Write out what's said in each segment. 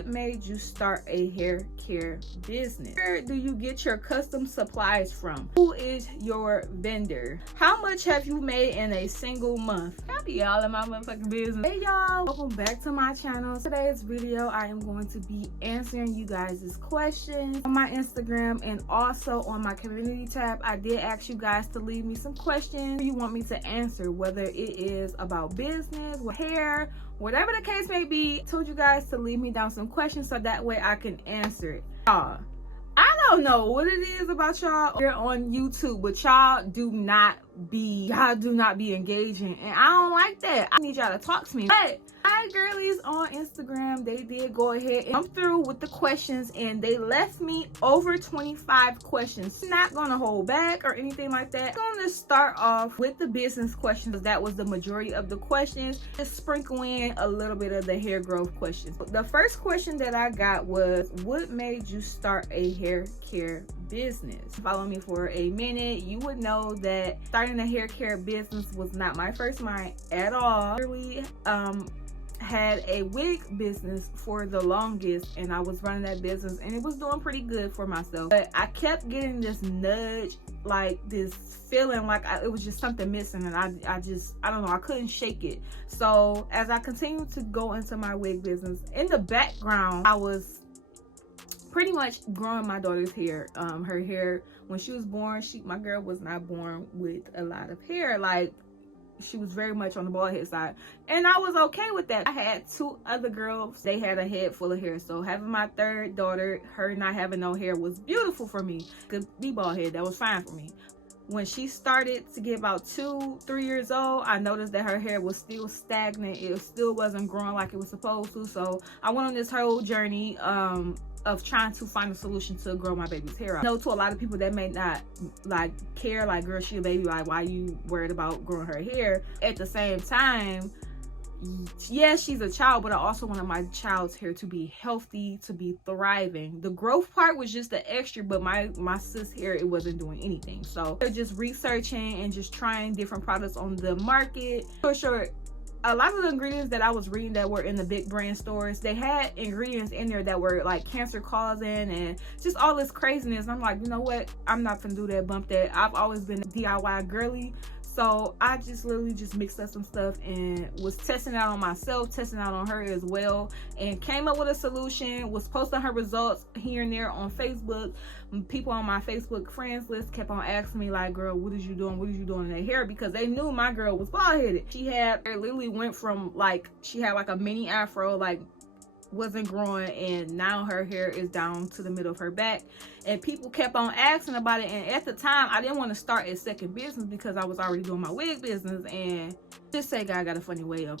What made you start a hair care business? Where do you get your custom supplies from? Who is your vendor? How much have you made in a single month? I be all in my motherfucking business. Hey y'all, welcome back to my channel. Today's video, I am going to be answering you guys' questions on my Instagram and also on my community tab. I did ask you guys to leave me some questions you want me to answer, whether it is about business, hair, whatever the case may be. I told you guys to leave me down some questions so that way I can answer it. I don't know what it is about y'all here on YouTube, but y'all do not be engaging, and I don't like that. I need y'all to talk to me. But my girlies on Instagram, they did go ahead and come through with the questions, and they left me over 25 questions. I'm not gonna hold back or anything like that. I'm gonna start off with the business questions. That was the majority of the questions. Just sprinkle in a little bit of the hair growth questions. The first question that I got was, what made you start a hair care business? Follow me for a minute, you would know that starting a hair care business was not my first mind at all. I really had a wig business for the longest, and I was running that business and it was doing pretty good for myself, but I kept getting this nudge, like this feeling like it was just something missing, and I don't know, I couldn't shake it. So as I continued to go into my wig business, in the background I was pretty much growing my daughter's hair. Her hair, when she was born, my girl was not born with a lot of hair. Like, she was very much on the bald head side, and I was okay with that. I had two other girls, they had a head full of hair, so having my third daughter, her not having no hair, was beautiful for me. Could be bald head, that was fine for me. When she started to get about 2-3 years old, I noticed that her hair was still stagnant. It still wasn't growing like it was supposed to. So I went on this whole journey of trying to find a solution to grow my baby's hair out. I know to a lot of people that may not like care, like, girl, she a baby, like, why you worried about growing her hair? At the same time, yes, she's a child, but I also wanted my child's hair to be healthy, to be thriving. The growth part was just the extra, but my sis hair, it wasn't doing anything. So just researching and just trying different products on the market. For sure, a lot of the ingredients that I was reading that were in the big brand stores, they had ingredients in there that were like cancer causing and just all this craziness. I'm like, you know what, I'm not gonna do that, bump that. I've always been a DIY girly, so I just literally just mixed up some stuff and was testing out on myself, testing out on her as well, and came up with a solution. Was posting her results here and there on Facebook. People on my Facebook friends list kept on asking me, like, girl, what is you doing? What is you doing in her hair? Because they knew my girl was bald headed. It literally went from, like, she had like a mini afro, like wasn't growing, and now her hair is down to the middle of her back, and people kept on asking about it. And at the time, I didn't want to start a second business because I was already doing my wig business, and just say God got a funny way of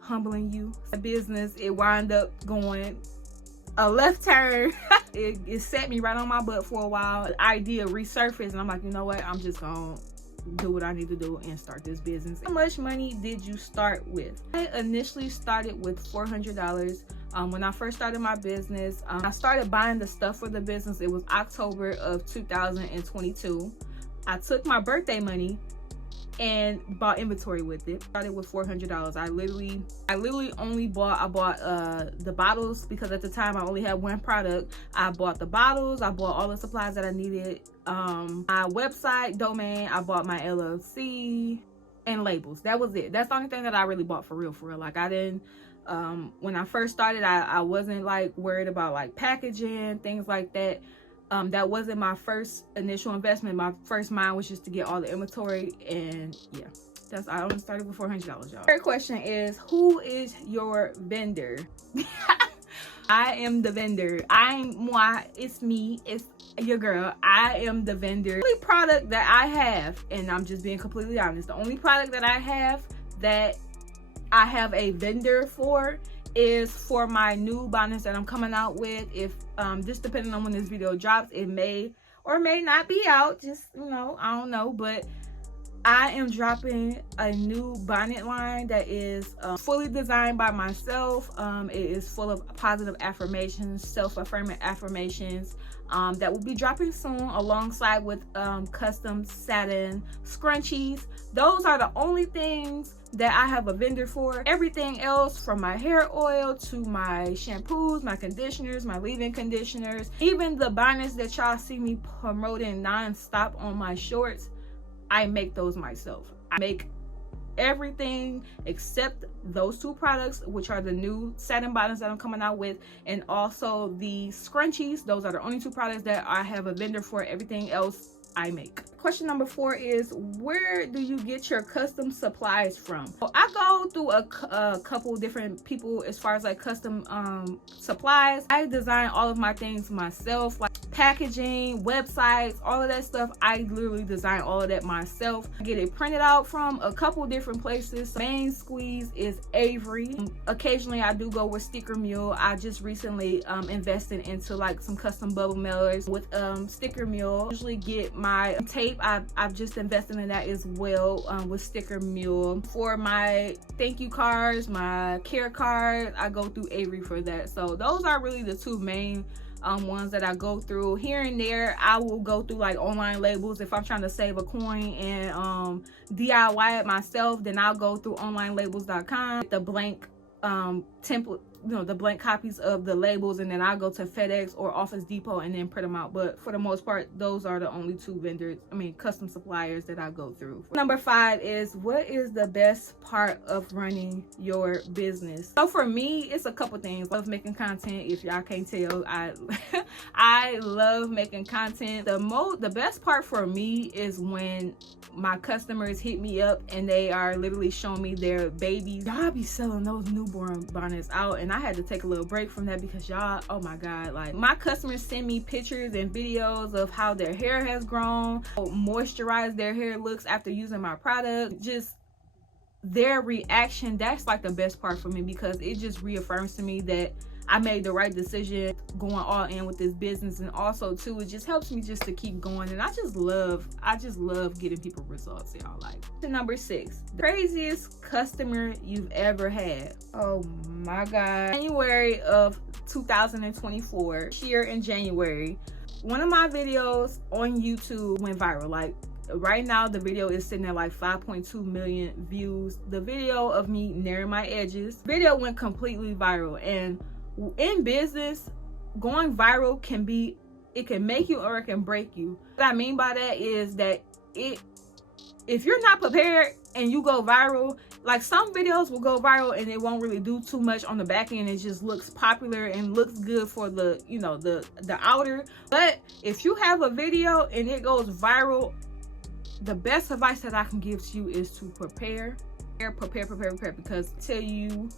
humbling you. The business, it wound up going a left turn. it set me right on my butt for a while. The idea resurfaced, and I'm like, you know what, I'm just gonna do what I need to do and start this business. How much money did you start with? I initially started with $400. When I first started my business, I started buying the stuff for the business. It was October of 2022. I took my birthday money and bought inventory with it. Started with $400. I literally only bought the bottles, because at the time I only had one product. I bought the bottles, I bought all the supplies that I needed, my website domain, I bought my LLC, and labels. That was it. That's the only thing that I really bought for real. Like, I didn't when I first started, I wasn't like worried about like packaging, things like that. That wasn't my first initial investment. My first mind was just to get all the inventory, and yeah, I only started with $400, y'all. Third question is, who is your vendor? I am the vendor. It's me, it's your girl. I am the vendor. The only product that I have, and I'm just being completely honest, the only product that I have a vendor for is for my new bonnets that I'm coming out with. If just depending on when this video drops, it may or may not be out, just, you know, I don't know, but I am dropping a new bonnet line that is fully designed by myself. It is full of positive affirmations, self-affirming affirmations that will be dropping soon, alongside with custom satin scrunchies. Those are the only things that I have a vendor for. Everything else, from my hair oil to my shampoos, my conditioners, my leave-in conditioners, even the bonnets that y'all see me promoting non-stop on my shorts, I make those myself. I make everything except those two products, which are the new satin bottoms that I'm coming out with, and also the scrunchies. Those are the only two products that I have a vendor for. Everything else I make. Question number 4 is, where do you get your custom supplies from? So I go through a couple different people as far as like custom supplies. I design all of my things myself, like packaging, websites, all of that stuff. I literally design all of that myself. I get it printed out from a couple different places. Main squeeze is Avery. Occasionally I do go with Sticker Mule. I just recently invested into like some custom bubble mailers with Sticker Mule. Usually get my tape. I've just invested in that as well with Sticker Mule. For my thank you cards, my care cards, I go through Avery for that. So those are really the two main ones that I go through. Here and there I will go through like online labels. If I'm trying to save a coin and DIY it myself, then I'll go through onlinelabels.com, the blank template, you know, the blank copies of the labels, and then I go to FedEx or Office Depot and then print them out. But for the most part, those are the only two vendors, custom suppliers that I go through. Number 5 is, what is the best part of running your business? So for me, it's a couple things. I love making content. If y'all can't tell, I love making content. The best part for me is when my customers hit me up and they are literally showing me their babies. Y'all be selling those newborn bonnets out, and I had to take a little break from that because y'all, oh my god, like my customers send me pictures and videos of how their hair has grown, how moisturized their hair looks after using my product. Just their reaction, that's like the best part for me, because it just reaffirms to me that I made the right decision going all in with this business. And also too, it just helps me just to keep going. And I just love getting people results, y'all. Like, number 6, the craziest customer you've ever had. Oh my god. January of 2024, here in January, one of my videos on YouTube went viral. Like, right now the video is sitting at like 5.2 million views. The video of me narrowing my edges, video went completely viral. And in business, going viral can make you or it can break you. What I mean by that is that if you're not prepared and you go viral, like some videos will go viral and it won't really do too much on the back end. It just looks popular and looks good for the, you know, the outer. But if you have a video and it goes viral, the best advice that I can give to you is to prepare, because I tell you,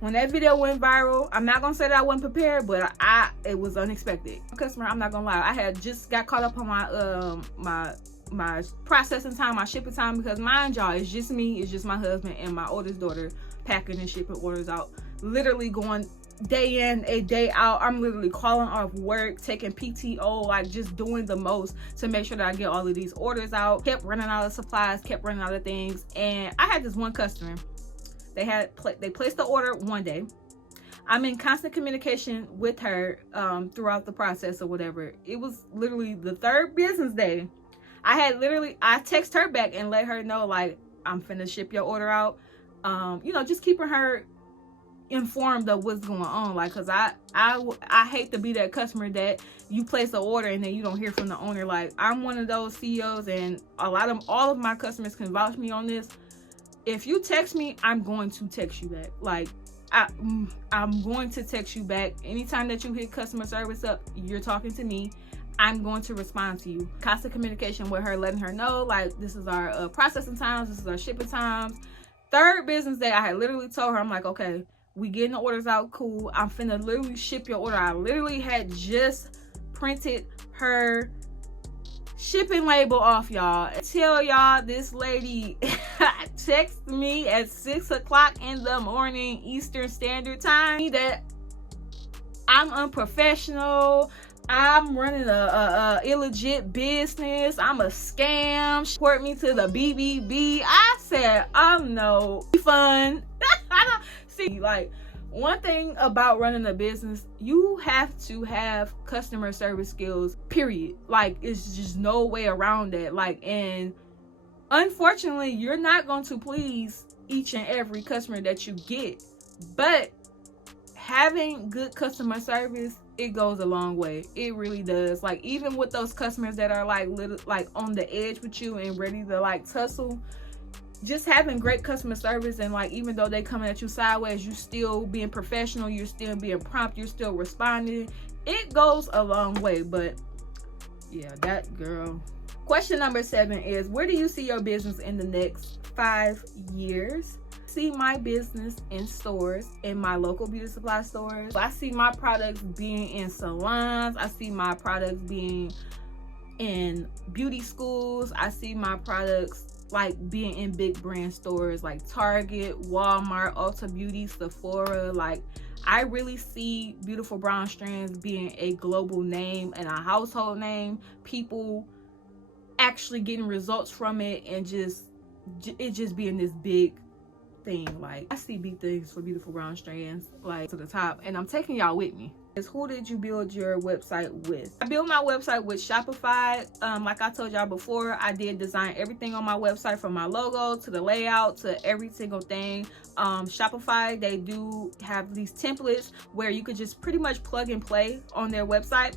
when that video went viral, I'm not gonna say that I wasn't prepared, but it was unexpected. Customer, I'm not gonna lie, I had just got caught up on my my processing time, my shipping time, because mind y'all, it's just me, it's just my husband and my oldest daughter packing and shipping orders out. Literally going day in a day out. I'm literally calling off work, taking PTO, like just doing the most to make sure that I get all of these orders out. Kept running out of supplies, kept running out of things. And I had this one customer. They placed the order one day. I'm in constant communication with her throughout the process or whatever. It was literally the 3rd business day. I text her back and let her know, like, I'm finna ship your order out. You know, just keeping her informed of what's going on. Like, cause I hate to be that customer that you place the order and then you don't hear from the owner. Like, I'm one of those CEOs, and all of my customers can vouch me on this. If you text me, I'm going to text you back. Like, I'm going to text you back. Anytime that you hit customer service up, you're talking to me, I'm going to respond to you. Constant communication with her, letting her know, like, this is our processing times, this is our shipping times. 3rd business day, I had literally told her, I'm like, okay, we getting the orders out, cool. I'm finna literally ship your order. I literally had just printed her shipping label off, y'all. Tell y'all, this lady texted me at 6 o'clock in the morning Eastern Standard Time that I'm unprofessional, I'm running a illegit business. I'm a scam. Report me to the BBB. I said, I'm no fun. I don't see, like, one thing about running a business, you have to have customer service skills, period. Like, it's just no way around that. Like, and unfortunately, you're not going to please each and every customer that you get, but having good customer service, it goes a long way. It really does. Like, even with those customers that are like little, like on the edge with you and ready to like tussle, just having great customer service, and like, even though they coming at you sideways, you still being professional, you're still being prompt, you're still responding, it goes a long way. But yeah, that girl. Question number 7 is, where do you see your business in the next 5 years? See my business in stores, in my local beauty supply stores. I see my products being in salons. I see my products being in beauty schools. I see my products like being in big brand stores like Target, Walmart, Ulta Beauty, Sephora. Like, I really see Beautiful Brown Strands being a global name and a household name. People actually getting results from it, and it just being this big thing. Like, I see big things for Beautiful Brown Strands, like, to the top, and I'm taking y'all with me. Who did you build your website with? I built my website with Shopify. Like I told y'all before, I did design everything on my website, from my logo to the layout to every single thing. Shopify, they do have these templates where you could just pretty much plug and play on their website,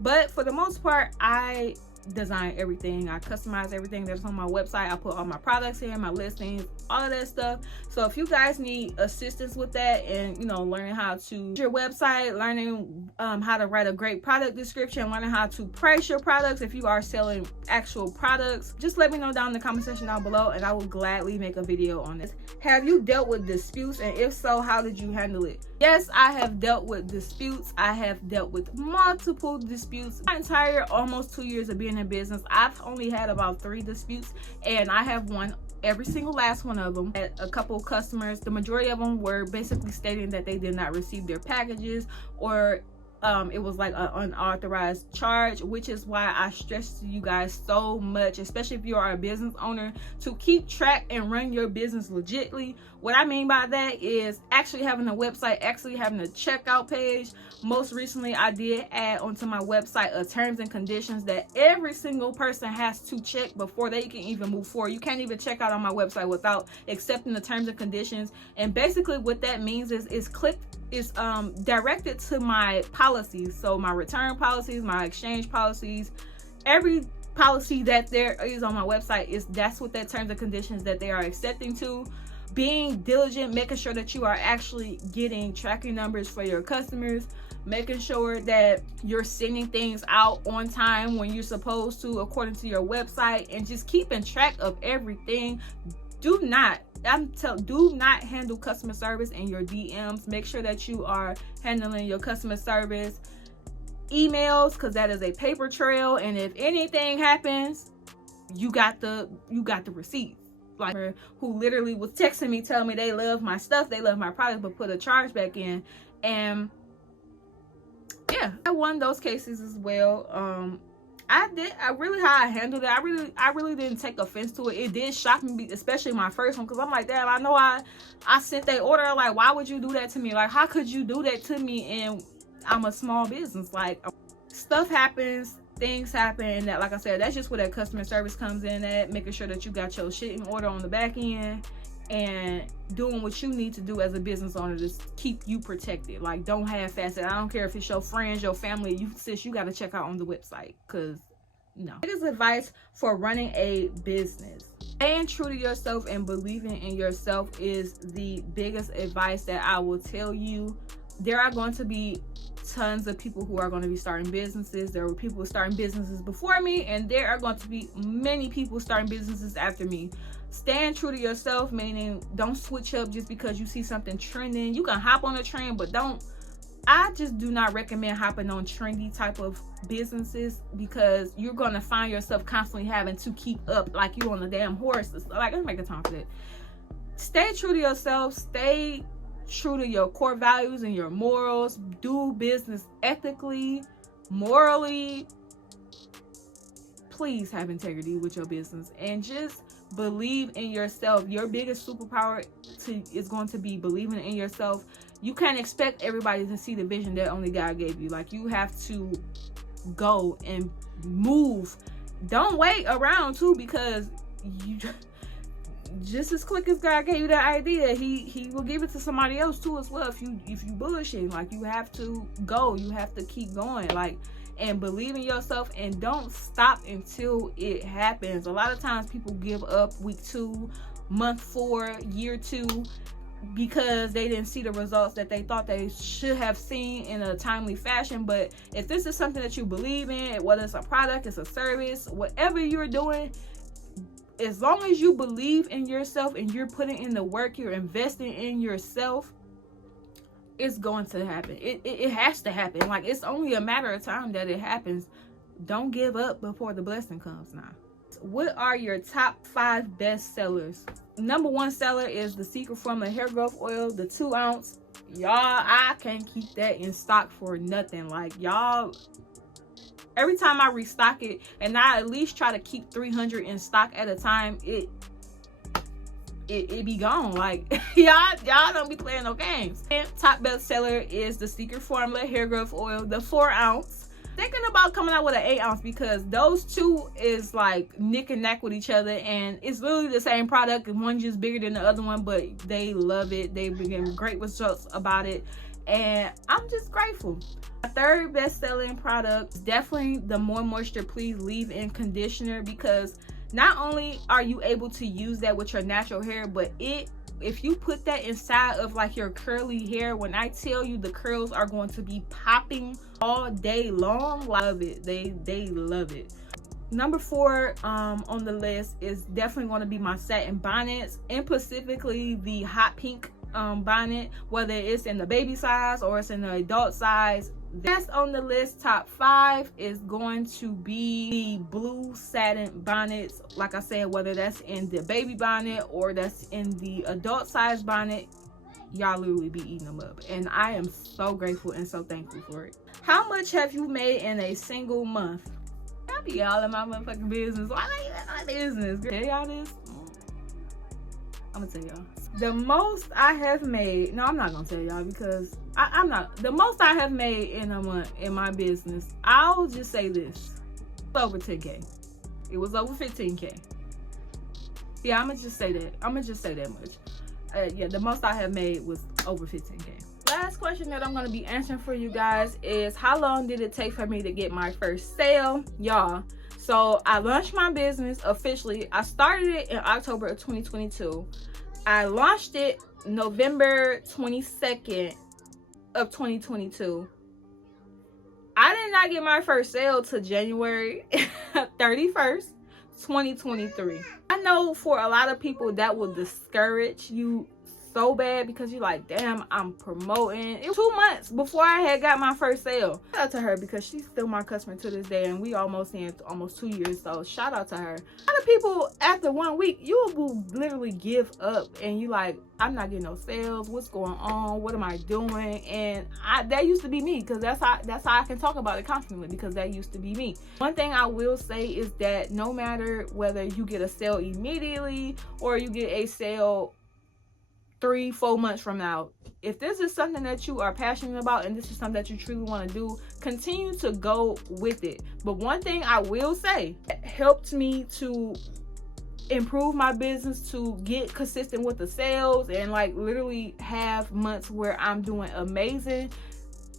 but for the most part, I design everything. I customize everything that's on my website. I put all my products in, my listings, all of that stuff. So if you guys need assistance with that, and you know, learning how to your website, learning how to write a great product description, learning how to price your products if you are selling actual products, just let me know down in the comment section down below, and I will gladly make a video on this. Have you dealt with disputes, and if so, how did you handle it? Yes, I have dealt with disputes. I have dealt with multiple disputes. My entire almost 2 years of being in business, I've only had about 3 disputes, and I have won every single last one of them. At a couple of customers, the majority of them were basically stating that they did not receive their packages, or it was like an unauthorized charge, which is why I stress to you guys so much, especially if you are a business owner, to keep track and run your business legitly. What I mean by that is actually having a website, actually having a checkout page. Most recently, I did add onto my website a terms and conditions that every single person has to check before they can even move forward. You can't even check out on my website without accepting the terms and conditions. And basically what that means is directed to my policies. So my return policies, my exchange policies, every policy that there is on my website, that's what that terms and conditions that they are accepting to. Being diligent, making sure that you are actually getting tracking numbers for your customers, making sure that you're sending things out on time when you're supposed to according to your website, and just keeping track of everything. Do not handle customer service in your DMs. Make sure that you are handling your customer service emails, because that is a paper trail, and if anything happens, you got the receipts. Like, who literally was texting me telling me they love my stuff, they love my product, but put a chargeback in. And yeah, I won those cases as well. How I handled it, I really didn't take offense to it. It did shock me, especially my first one, because I'm like, damn, I know I sent that order. Like, why would you do that to me? Like, how could you do that to me? And I'm a small business. Like, stuff happens, things happen, and that, like I said, that's just where that customer service comes in at, making sure that you got your shit in order on the back end, and doing what you need to do as a business owner to keep you protected. Like, don't half-ass it. I don't care if it's your friends, your family, you gotta check out on the website, because no. Biggest advice for running a business: staying true to yourself and believing in yourself is the biggest advice that I will tell you. There are going to be tons of people who are going to be starting businesses. There were people starting businesses before me, and there are going to be many people starting businesses after me. Staying true to yourself, meaning don't switch up just because you see something trending. You can hop on a trend, but I just do not recommend hopping on trendy type of businesses, because you're going to find yourself constantly having to keep up like you on a damn horse. Like, let's make a time for that. Stay true to yourself. Stay true to your core values and your morals. Do business ethically. morally, please have integrity with your business and just believe in yourself. Your biggest superpower is going to be believing in yourself. You can't expect everybody to see the vision that only God gave you. Like, you have to go and move. Don't wait around too, because you just as quick as God gave you that idea, he will give it to somebody else too as well. If you bullshit, like, you have to go. You have to keep going, like, and believe in yourself, and don't stop until it happens. A lot of times people give up week 2, month 4, year 2, because they didn't see the results that they thought they should have seen in a timely fashion. But if this is something that you believe in, whether it's a product, it's a service, whatever you're doing, as long as you believe in yourself and you're putting in the work, you're investing in yourself, it's going to happen. It has to happen. Like, it's only a matter of time that it happens. Don't give up before the blessing comes now. What are your top 5 best sellers? Number 1 seller is the Secret Formula hair growth oil, the 2 ounce. Y'all, I can't keep that in stock for nothing. Like, y'all, every time I restock it, and I at least try to keep 300 in stock at a time, it be gone. Like, y'all don't be playing no games. And top best seller is the Secret Formula hair growth oil, the 4 ounce. Thinking about coming out with an 8 ounce, because those two is like neck and neck with each other, and it's literally the same product, and one just bigger than the other one, but they love it. They've been getting great results about it, and I'm just grateful. My third best selling product is definitely the More Moisture Please leave-in conditioner, because not only are you able to use that with your natural hair, but if you put that inside of like your curly hair, when I tell you the curls are going to be popping all day long, love it. They love it. Number 4 on the list is definitely going to be my satin bonnets, and specifically the hot pink bonnet, whether it's in the baby size or it's in the adult size. That's on the list. Top 5 is going to be the blue satin bonnets. Like I said, whether that's in the baby bonnet or that's in the adult size bonnet, y'all literally be eating them up, and I am so grateful and so thankful for it. How much have you made in a single month? I be all in my motherfucking business. Why not even my business? Tell y'all this. I'm gonna tell y'all. The most I have made, no, I'm not gonna tell y'all, because I'm not. The most I have made in a month in my business, I'll just say this: it's over 10K. It was over 15K. Yeah, I'm gonna just say that. I'm gonna just say that much. Yeah, the most I have made was over 15K. Last question that I'm going to be answering for you guys is, how long did it take for me to get my first sale? Y'all, so I launched my business officially. I started it in October of 2022. I launched it November 22nd of 2022. I did not get my first sale till January 31st, 2023. I know for a lot of people that will discourage you so bad, because you're like, damn, I'm promoting. It was 2 months before I had got my first sale. Shout out to her, because she's still my customer to this day, and we almost 2 years, so shout out to her. A lot of people, after 1 week, you will literally give up, and you like, I'm not getting no sales. What's going on? What am I doing? And that used to be me, because that's how I can talk about it confidently, because that used to be me. One thing I will say is that no matter whether you get a sale immediately or you get a sale 3-4 months from now, if this is something that you are passionate about and this is something that you truly want to do, continue to go with it. But one thing I will say, it helped me to improve my business, to get consistent with the sales, and like literally have months where I'm doing amazing,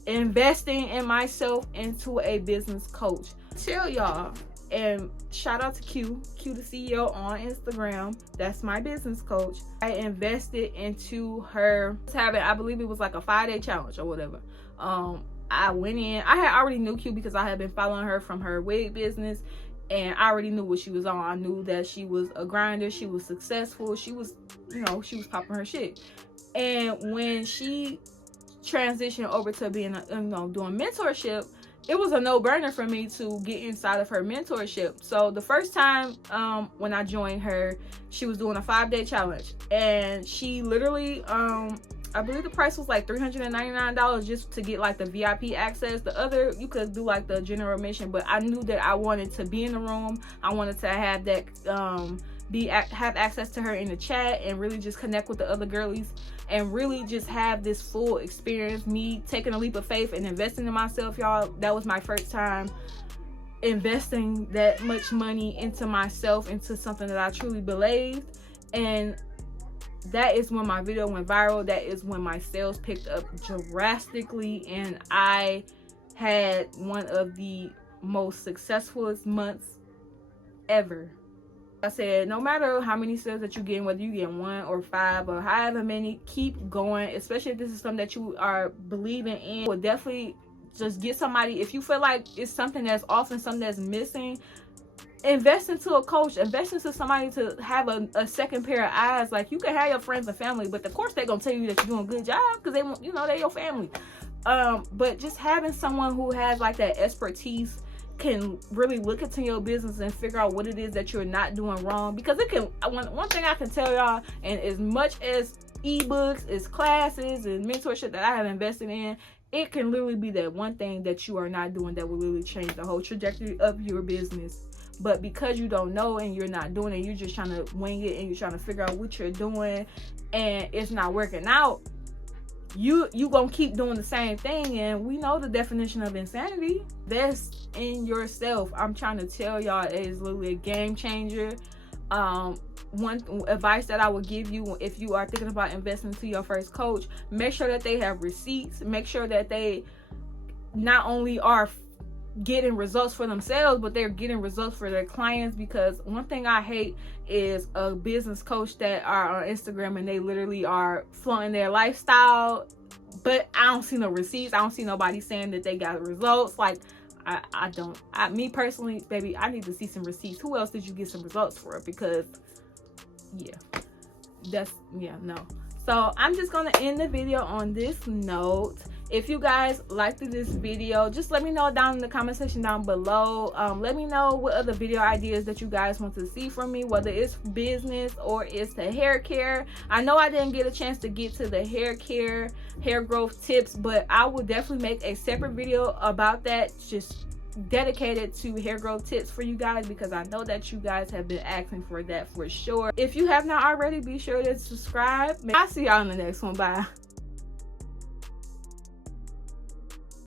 investing in myself into a business coach. Tell y'all, and shout out to Q the CEO on Instagram. That's my business coach. I invested into her having, I believe it was like a 5-day challenge or whatever. I went in. I had already knew Q because I had been following her from her wig business, and I already knew what she was on. I knew that she was a grinder. She was successful. She was, she was popping her shit. And when she transitioned over to being, doing mentorship, it was a no-brainer for me to get inside of her mentorship. So the first time when I joined her, she was doing a 5-day challenge, and she literally I believe the price was like $399 just to get like the VIP access. The other, you could do like the general admission, but I knew that I wanted to be in the room. I wanted to have that have access to her in the chat and really just connect with the other girlies and really just have this full experience, me taking a leap of faith and investing in myself, y'all. That was my first time investing that much money into myself, into something that I truly believed. And that is when my video went viral. That is when my sales picked up drastically, and I had one of the most successful months ever. I said, no matter how many sales that you get, whether you get 1 or 5 or however many, keep going, especially if this is something that you are believing in. Well, definitely just get somebody. If you feel like it's something that's off and something that's missing, invest into a coach, invest into somebody to have a second pair of eyes. Like, you can have your friends and family, but of course they're gonna tell you that you're doing a good job because they want, you know, they're your family. But just having someone who has like that expertise can really look into your business and figure out what it is that you're not doing wrong. Because it can, one thing I can tell y'all, and as much as ebooks, as classes and mentorship that I have invested in, it can literally be that one thing that you are not doing that will really change the whole trajectory of your business. But because you don't know and you're not doing it, you're just trying to wing it and you're trying to figure out what you're doing and it's not working out, you gonna keep doing the same thing. And we know the definition of insanity. Invest in yourself. I'm trying to tell y'all, it is literally a game changer. One advice that I would give you, if you are thinking about investing into your first coach, make sure that they have receipts. Make sure that they not only are getting results for themselves, but they're getting results for their clients. Because one thing I hate is a business coach that are on Instagram and they literally are flaunting their lifestyle, but I don't see no receipts. I don't see nobody saying that they got results. Like, me personally, baby, I need to see some receipts. Who else did you get some results for? Because no. So I'm just gonna end the video on this note. If you guys liked this video, just let me know down in the comment section down below. Let me know what other video ideas that you guys want to see from me, whether it's business or it's the hair care. I know I didn't get a chance to get to the hair care, hair growth tips, but I will definitely make a separate video about that, just dedicated to hair growth tips for you guys, because I know that you guys have been asking for that for sure. If you have not already, be sure to subscribe. I'll see y'all in the next one. Bye.